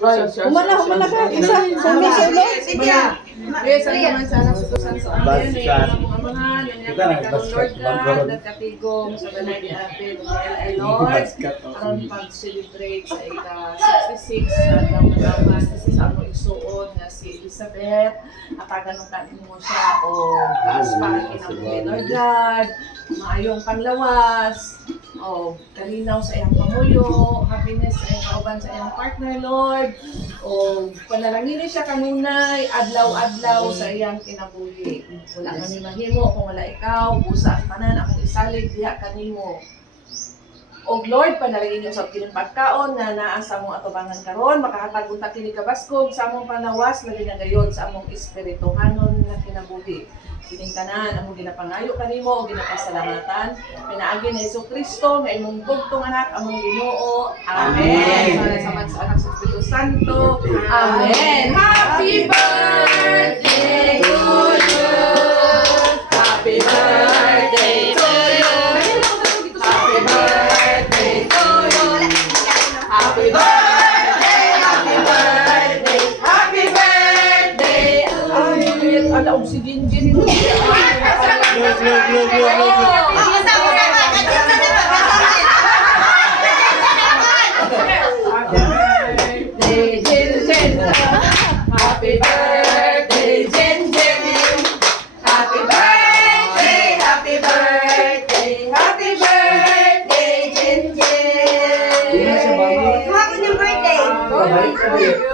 Humana ka. Isa. Sumi sa ulo. Yes, ang naman sa anak sutusan sa amin. May mga amahan. Yung karon Lord God. Nagkatigong sa balay ni Ate. Ay Lord. Aron pag-celebrate sa ika-66. At ang naman sa ako isuon na si Elizabeth. Atagan ng kanin mo siya. O taas pa ang kinabuhi Lord God. Maayong panglawas. O kalinaw sa iyang pamuyo. Happiness sa iyang kauban sa iyang partner Lord. O panalangin siya kanunay, adlaw-adlaw sa iyang kinabuhi. Wala kami mahimo kung wala ikaw, busa ang tanan akong isalig diha kanimo. O Lord, panalangin niyo sa kining pagkaon na naa sa among atubangan karon, makahatag unta kini kabaskog sa among panawas labi na gayon sa among espirituhanon nga kinabuhi. Kining tanan among ginapangayo kanimo o ginapasalamatan pinaagi ni Jesucristo nga imong bugtong anak among Ginoo. Amen. Salamat sa anak sa Espiritu Santo. Amen. Happy birthday to you. Happy birthday to you. Happy birthday to you. Happy birthday, happy birthday, happy birthday. Ay, ala og si Jinjin.